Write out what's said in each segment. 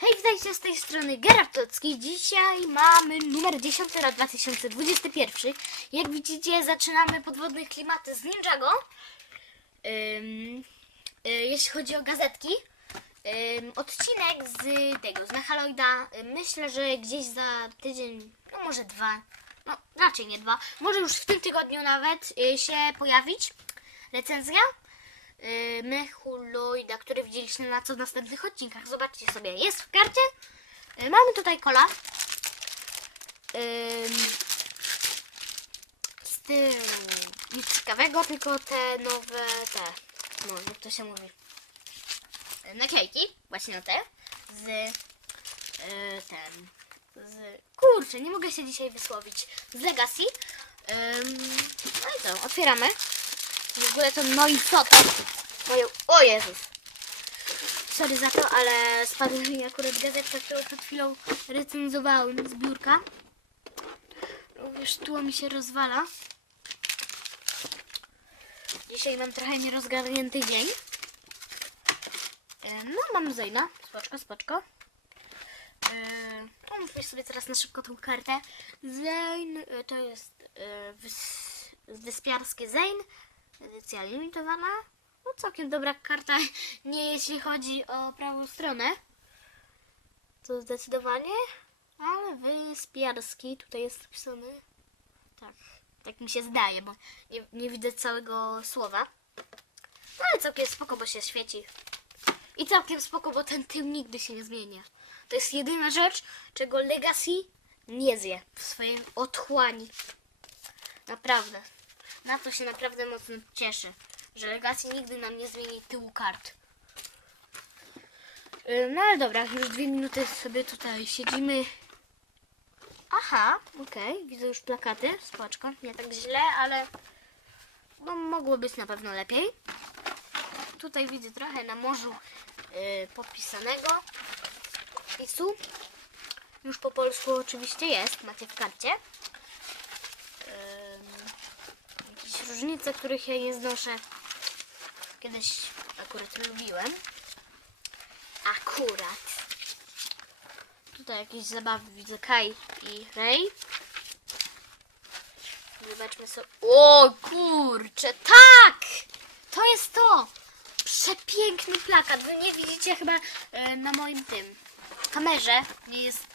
Hej, witajcie z tej strony Gerard Tocki. Dzisiaj mamy numer 10 na 2021. Jak widzicie, zaczynamy podwodnych klimaty z Ninjago. Y, jeśli chodzi o gazetki, ym, odcinek z tego, z Mechaloida, y, myślę, że gdzieś za tydzień, no może dwa, no raczej nie dwa, może już w tym tygodniu nawet y, się pojawić recenzja Mechuloida, który widzieliśmy na co w następnych odcinkach. Zobaczcie sobie, jest w karcie. Y, mamy tutaj kola. Z tyłu nic ciekawego, tylko te nowe, te, no jak to się mówi, Y, naklejki, właśnie na te, z y, ten, z, kurczę, nie mogę się dzisiaj wysłowić, z Legacy. Ym, no i co, otwieramy. W ogóle to no i co to? Moje... O Jezus! Sorry za to, ale spadła mi akurat gazetka, którą przed chwilą recenzowałem z biurka. Również tło mi się rozwala. Dzisiaj mam trochę nierozgarnięty dzień. E, No, mam Zejna. Spoczko, spoczko. Yy, Pomóżmy sobie teraz na szybko tą kartę. Zejn e, to jest e, wys- wyspiarskie Zejn. Edycja limitowana. No całkiem dobra karta, nie jeśli chodzi o prawą stronę. To zdecydowanie. Ale wyspiarski tutaj jest napisany. Tak, tak mi się zdaje, bo nie, nie widzę całego słowa. No ale całkiem spoko, bo się świeci. I całkiem spoko, bo ten tył nigdy się nie zmienia. To jest jedyna rzecz, czego Legacy nie zje w swojej otchłani. Naprawdę. Na to się naprawdę mocno cieszę, że Legacy nigdy nam nie zmieni tyłu kart. Yy, No ale dobra, już dwie minuty sobie tutaj siedzimy. Aha, okej, widzę już plakaty, spoczko, nie tak źle, ale no, mogło być na pewno lepiej. Tutaj widzę trochę na morzu yy, podpisanego pisu. Już po polsku oczywiście jest, macie w karcie. Jakieś różnice, których ja nie znoszę. Kiedyś akurat lubiłem. Akurat. Tutaj jakieś zabawy widzę Kai i Rey. Zobaczmy sobie. O kurczę, tak! To jest to! Przepiękny plakat. Wy nie widzicie chyba e, na moim tym kamerze. Nie jest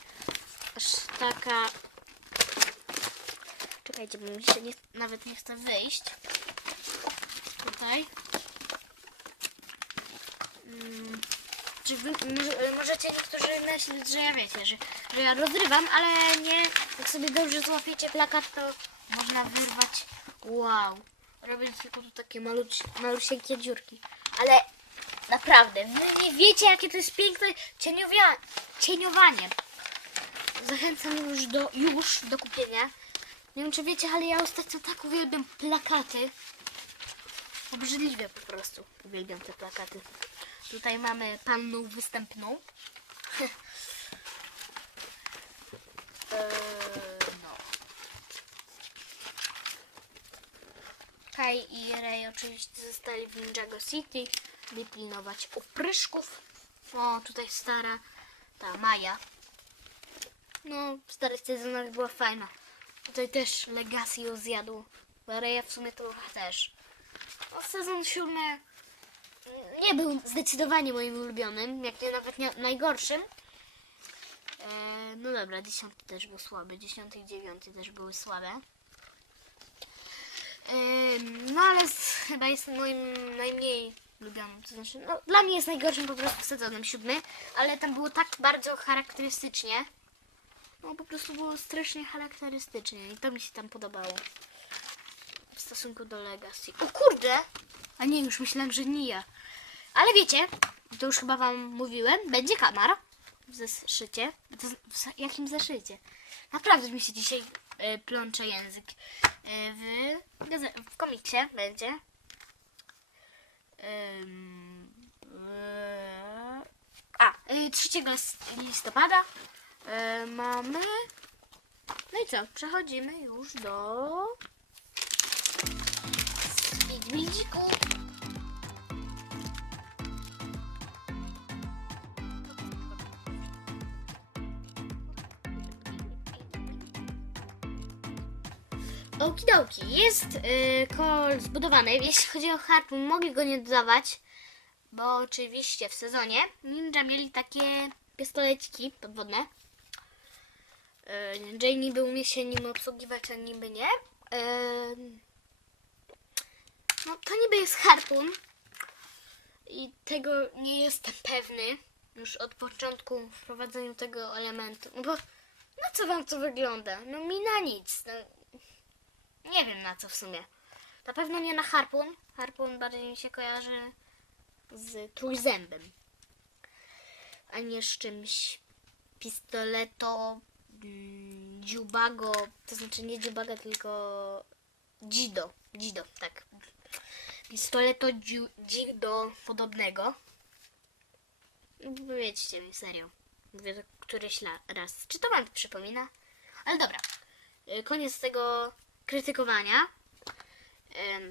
aż taka. Czekajcie, bo mi się nie, nawet nie chce wyjść. Tutaj. Mm, Czy wy może, możecie niektórzy myśleć, że ja wiecie, że, że ja rozrywam, ale nie. Jak sobie dobrze złapiecie plakat, to można wyrwać. Wow. Robię tylko tu takie malusieńkie dziurki. Ale naprawdę, wy nie wiecie, jakie to jest piękne cieniowia, cieniowanie. Zachęcam już do, już do kupienia. Nie wiem, czy wiecie, ale ja ostatnio tak uwielbiam plakaty. Obrzydliwie po prostu uwielbiam te plakaty. Tutaj mamy panną występną. Eee, no. Kai i Rey oczywiście zostali w Ninjago City, by pilnować opryszków. O, tutaj stara ta Maja. No, w starych sezonach była fajna. Tutaj też Legacy ją zjadł. Reja w sumie to też. No, sezon siódmy mm, nie był zdecydowanie moim ulubionym, jak nie nawet nie, najgorszym. E, no dobra, dziesiąty też był słaby, dziesiąty i dziewiąty też były słabe. Ym, No ale z, chyba jest moim najmniej lubianym. To znaczy, no, dla mnie jest najgorszym po prostu sezonem siódmy, ale tam było tak bardzo charakterystycznie. No po prostu było strasznie charakterystycznie i to mi się tam podobało. W stosunku do Legacy. O kurde! A nie, już myślałem, że nie ja. Ale wiecie, to już chyba wam mówiłem, będzie kamar w zeszycie. W jakim zeszycie? Naprawdę mi się dzisiaj e, plącze język. E, w, w komiksie będzie. E, a, e, 3 lis- listopada E, mamy. No i co, przechodzimy już do Widźmidzików. Okidoki, jest yy, kol zbudowany. Jeśli chodzi o harp, mogli go nie dodawać, bo oczywiście w sezonie ninja mieli takie pistoleciki podwodne. Yy, Jay niby umie się nim obsługiwać, a niby nie. Yy, no to niby jest harpun i tego nie jestem pewny już od początku wprowadzenia tego elementu. No bo na co wam to wygląda? No mi na nic. No, nie wiem na co w sumie. Na pewno nie na harpun. Harpun bardziej mi się kojarzy z trójzębem. A nie z czymś pistoleto, dziubago, to znaczy nie dziubaga, tylko dzido. Dzido, tak. Pistoleto dzido podobnego. Powiedzcie mi serio. Mówię to któryś raz. Czy to wam przypomina? Ale dobra. Y, Koniec tego krytykowania.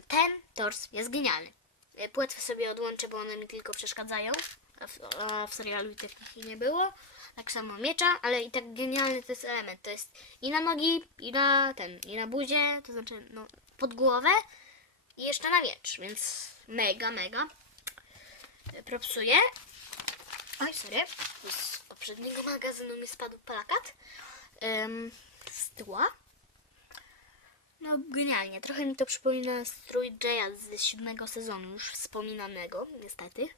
Ten tors jest genialny. Y, Płetwy sobie odłączę, bo one mi tylko przeszkadzają. A w, a w serialu i techniki nie było. Tak samo miecza, ale i tak genialny to jest element. To jest i na nogi, i na ten, i na buzię, to znaczy no, pod głowę i jeszcze na miecz, więc mega, mega. Y, Propsuję. Oj, sorry. Z poprzedniego magazynu mi spadł plakat. Z tła. No, genialnie. Trochę mi to przypomina strój Jaya ze siódmego sezonu, już wspominanego, niestety.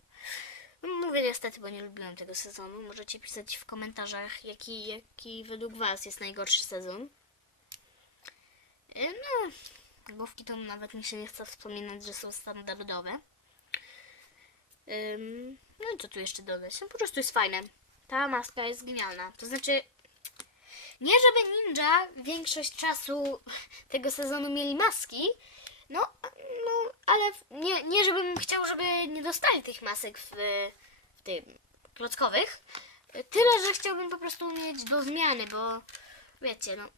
No, Mówię niestety, bo nie lubiłem tego sezonu. Możecie pisać w komentarzach, jaki, jaki według Was jest najgorszy sezon. Yy, No, główki to nawet mi się nie chce wspominać, że są standardowe. No i co tu jeszcze dodać? No po prostu jest fajne. Ta maska jest genialna. To znaczy, nie żeby ninja większość czasu tego sezonu mieli maski, no ale nie, nie żebym chciał, żeby nie dostali tych masek w, w tym klockowych. Tyle, że chciałbym po prostu mieć do zmiany, bo wiecie, no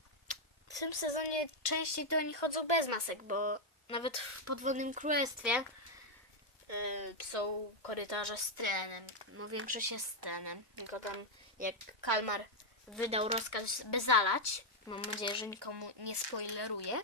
w tym sezonie częściej to oni chodzą bez masek, bo nawet w podwodnym królestwie y, są korytarze z trenem. No większość jest z trenem. Tylko tam jak Kalmar wydał rozkaz by zalać, mam nadzieję, że nikomu nie spoileruję,